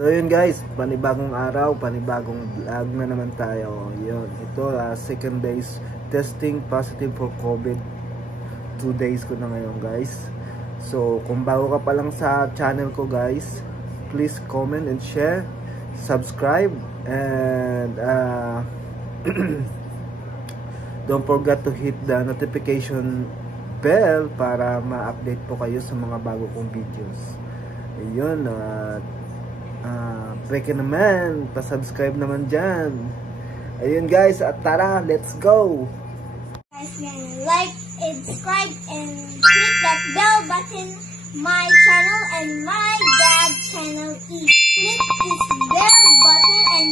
So yun guys, panibagong araw, panibagong vlog na naman tayo. Yun, ito second days testing positive for COVID. 2 days ko na ngayon guys. So kung bago ka pa lang sa channel ko guys, please comment and share, subscribe, and don't forget to hit the notification bell para ma-update po kayo sa mga bago kong videos. Ayun, pwede naman, pa-subscribe naman dyan. Ayun guys, at tara, let's go! Guys, like and subscribe and click that bell button, my channel and my dad's channel. Click this bell button and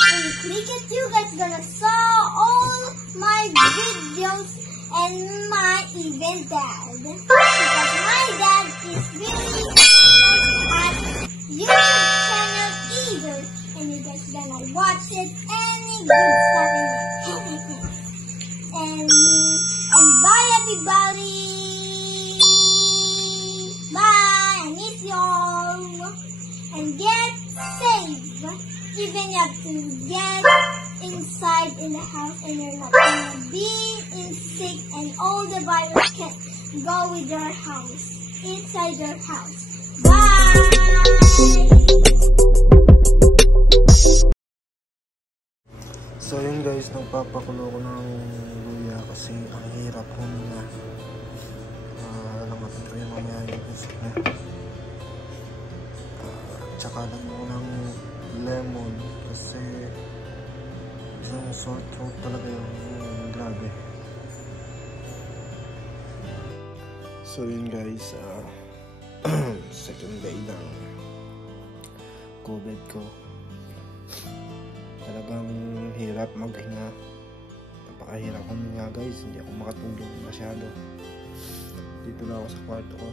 when you click it, you guys gonna saw all my videos and my even dad. Because my dad is really at YouTube channel either, and you guys gonna watch it any good stuff and anything. And bye everybody. Bye. I miss y'all. And get safe. Even you have to get inside in the house and you're not gonna be in sick and all the virus can go with your house. Inside your house. Bye. So yun guys, nagpapakulo ko ng luya kasi ang hirap huminga. Alam natin ko yung mamaya yung gusto na. Tsaka lang ko ng lemon kasi yung sore throat talaga yung grabe. So yun guys, second day ng COVID ko. Talagang hirap maghinga. Napakahirap huminga guys. Hindi ako makatulog masyado. Dito na ako sa kwarto ko.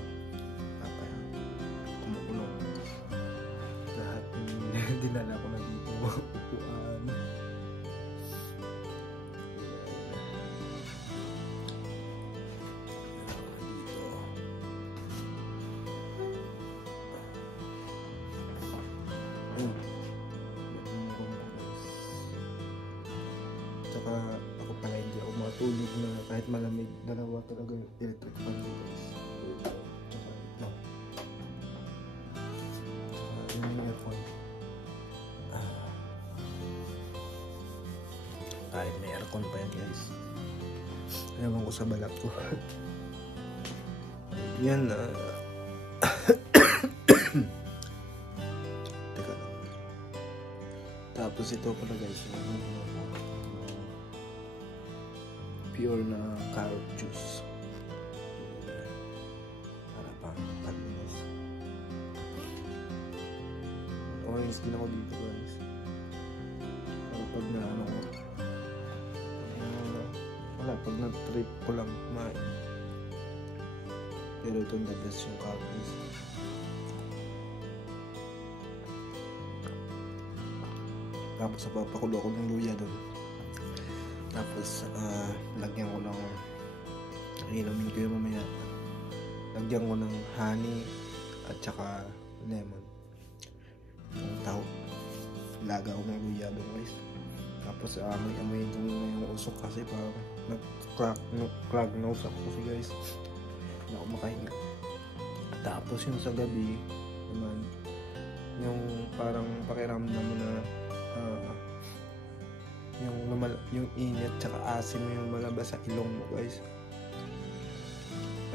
Kaya kumukulong. Lahat dinala ko na dito. Upuan. Saka ako pala hindi ako matulog na kahit malamig. Dalawa talaga yung electric fan ko guys. Tsaka ito. Tsaka yung aircon. Kahit may aircon pa yan guys. Ewan ko sa balat ko. Yan teka lang. Tapos ito pala guys, pure na carrot juice para pang palinis. Orange din ako dito guys para pag na ano ko wala, pag na trip ko lang kumain. Pero ito the best yung carrot juice. Tapos papakulo ko ng luya doon. Tapos lagyan ko ng inumin ko yung mamaya. Lagyan ko ng honey at saka lemon. Ang tao. Laga ko ng luya doon guys. Tapos amoy-amoy ko yung usok kasi parang nag-clog nose ako kasi guys. Hindi ako makahinga. Tapos yung sa gabi naman, yung parang pakiramdam mo na yung init tsaka asim yung malabas sa ilong mo guys.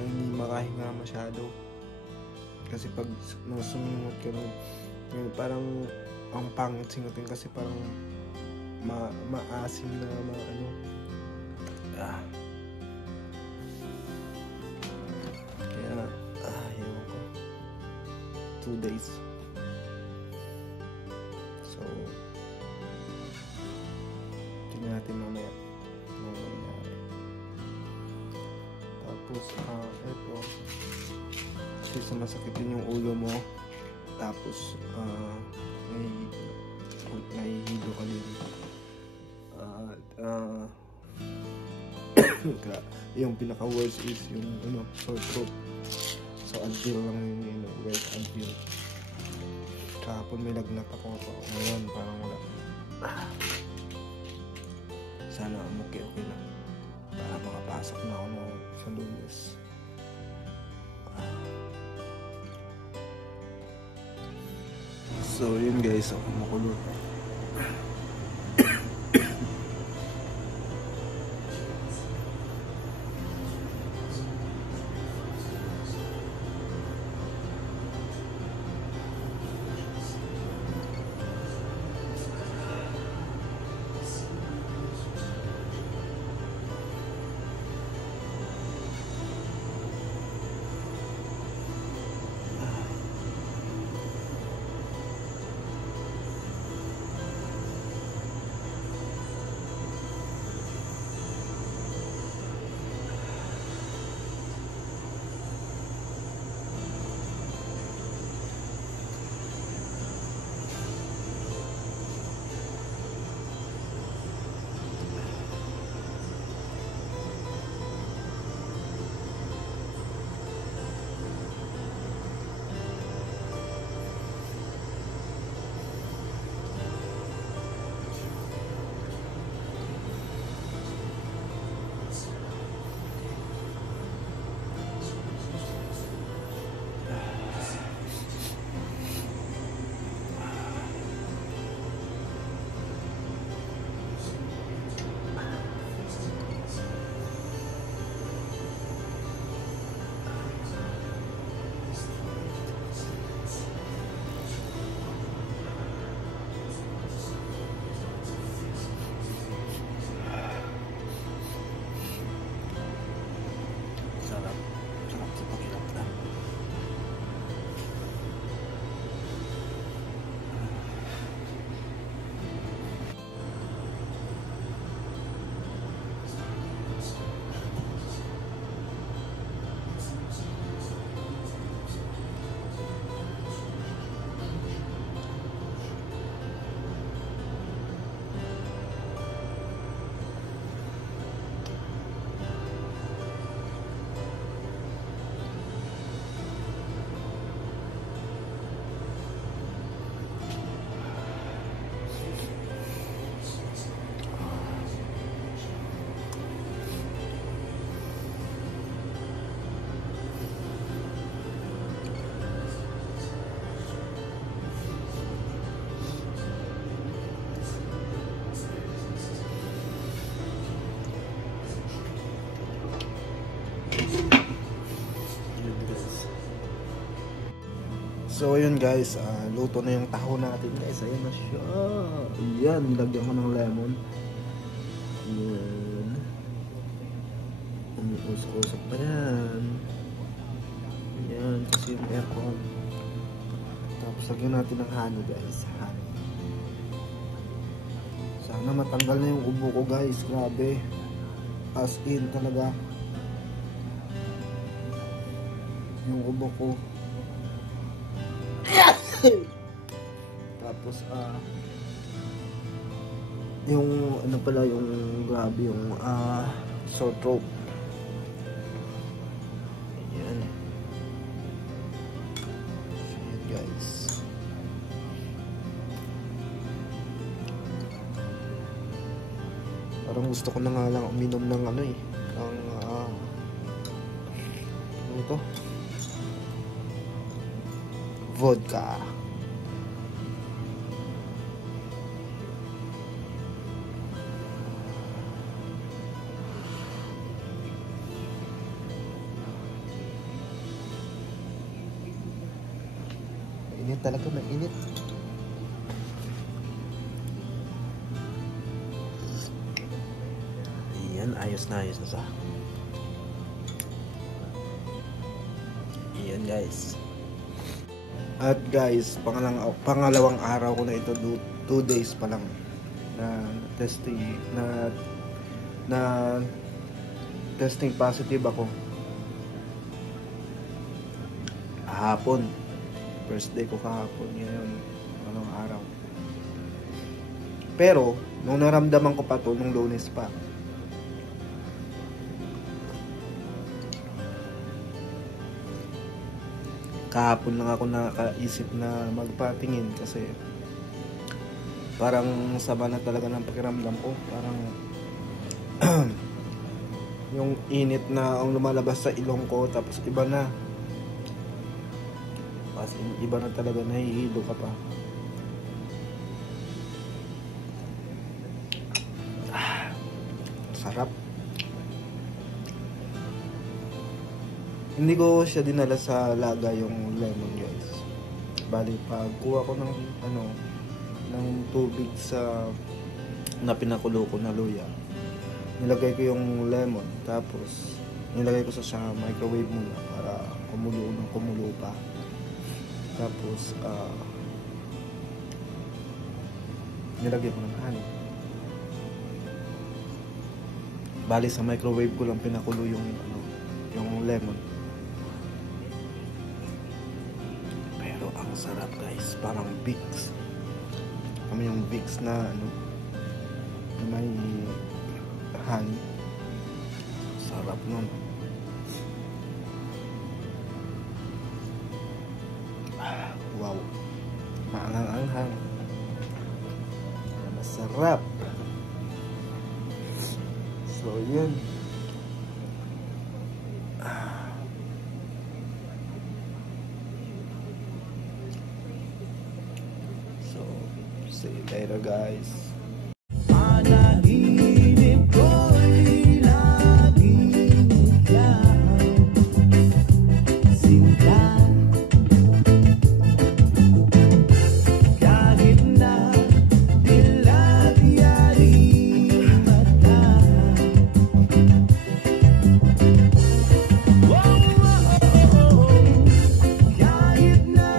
Ay, hindi makahinga masyado kasi pag sumingot ka parang ang pangit singutin kasi parang maasim na ano. Kaya ewan ko, 2 days. So natin mamaya nangyayari. Tapos eto kasi sumasakitin yung ulo mo. Tapos nahihilo ka din. Yung pinaka worst is yung sore throat. So until lang yun guys, until Kahapon may lagnat ako. Ngayon parang wala. Sana okay lang. Para makapasok na ako sa Lunes. So yun guys, ako makulot. Sarap sa pakiramdam. So ayun guys, luto na yung taho natin guys. Ayan na siya. Ayan, nilagyan ko ng lemon. Ayan. Umiusok-usok pa yan. Ayan, kasi yung aircon. Tapos lagyan natin ng honey guys. Honey. Sana matanggal na yung ubo ko guys. Grabe. As in talaga. Yung ubo ko. Tapos yung ano pala yung grabe yung sore throat. Ayan. Ayan guys. Parang gusto ko na nga lang uminom ng ano eh, ng ano ito? Vodka. Mainit talaga, mainit. Ayan, ayos na sa. Ayan guys. At guys, pangalawang araw ko na ito, 2 days pa lang na testing na testing positive ako. Kahapon, first day ko kahapon, ngayon anong araw. Pero nung naramdaman ko pa to nung Lunes pa. kahapon lang ako nakaisip na magpatingin kasi parang sama na talaga ng pakiramdam ko. Parang yung init na ang lumalabas sa ilong ko, tapos iba na. As in, iba na talaga, nahihilo ka pa. Sarap. Hindi ko siya dinala sa laga yung lemon, guys. Bali, pagkuha ko ng ng tubig sa na pinakulo ko na luya, nilagay ko yung lemon, tapos nilagay ko sa microwave muna para kumulo pa. Tapos nilagay ko ng honey. Bali, sa microwave ko lang pinakulo yung lemon. Pero ang sarap, guys, parang Vicks. Kami yung Vicks na na may honey. Sarap nun. Wow, maanghang-anghang, masarap. So yun. So see you later, guys. Panaginip ko'y laging ikaw, sinta. Kahit na dilat yaring mata, kahit na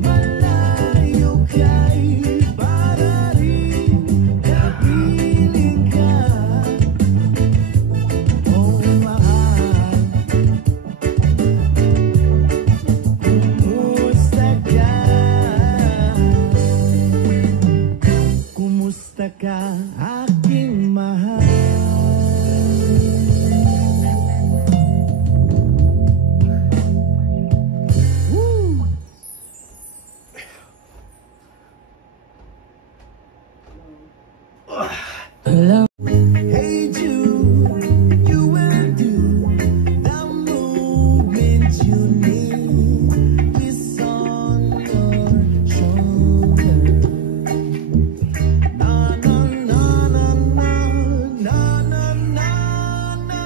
malayo ka'y para rin kapiling ka. Oh mahal, kumusta ka aking mahal? Woo! Hey Jude, you will do the movement you need. Kiss on your shoulder. Na na na na na na na na na.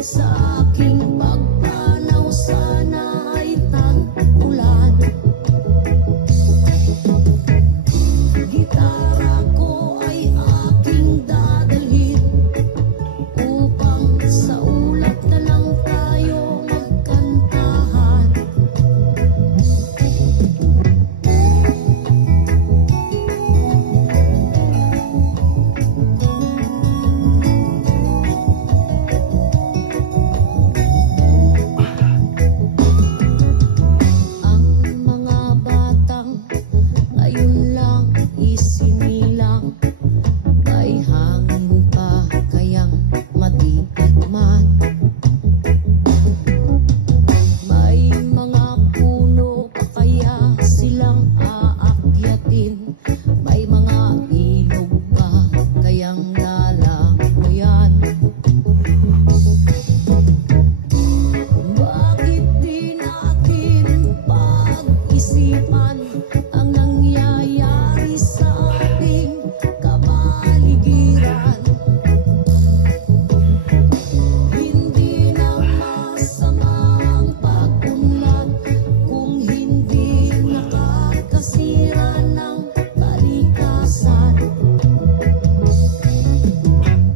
sa aking pagpanaw sana ay tag-ulan. Gitara ko ay aking dadalhin upang sa ulap na lang tayo magkantahan. Ang mga batang ngayon lang isinilang, may hangin pa kayang matitikman. May mga puno pa kaya silang aakyatin, may mga ilog pa kayang lalangoyan. Bakit di natin pag-isipan ang nangyayari sa ating kapaligiran? Hindi na masama ang pag-unlad kung hindi nakakasira ng kalikasan.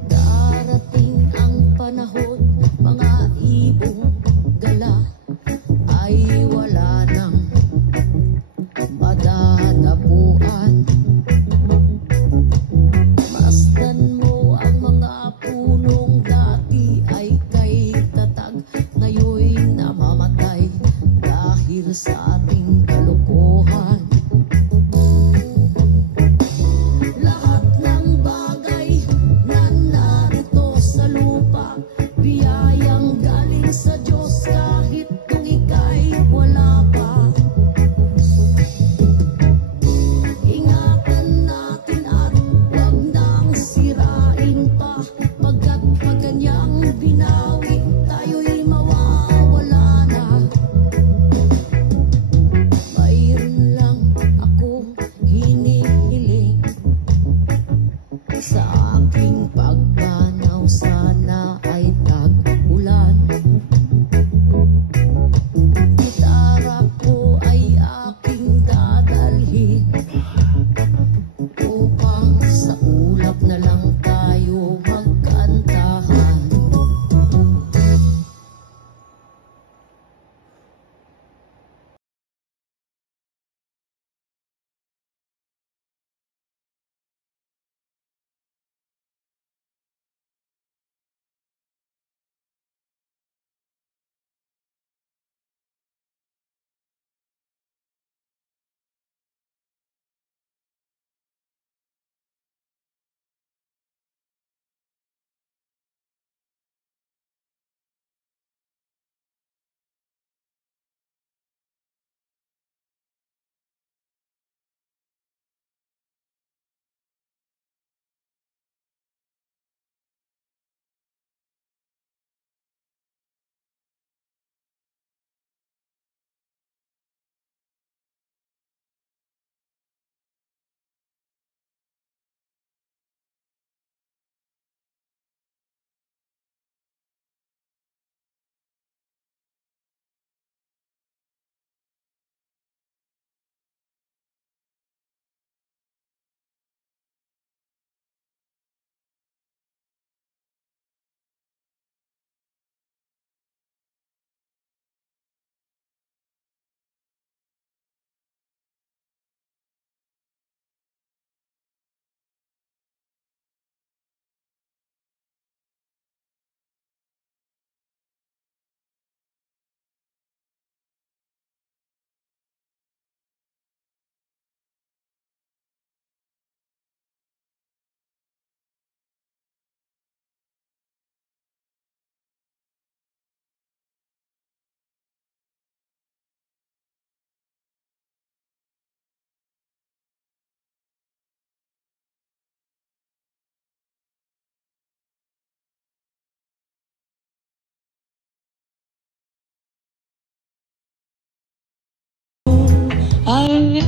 Darating ang panahon, mga ibong gala ay wala nang madadapuan. Masdan mo ang mga punong dati ay kay tatag, ngayoy namamatay dahil sa ating kalokohan. Lahat ng bagay na narito sa lupa, biyayang galing sa Diyos kahit kung ika'y wala pa. Ingatan natin at huwag nang sirain pa, pagkat pag ganyang binawi, tayo'y mawawala na. Mayroon lang akong hinihiling sa aking pagpanaw sana ay tag-ulan. Gitara ko ay aking dadalhin upang sa ulap na lang tayo magkantahan. I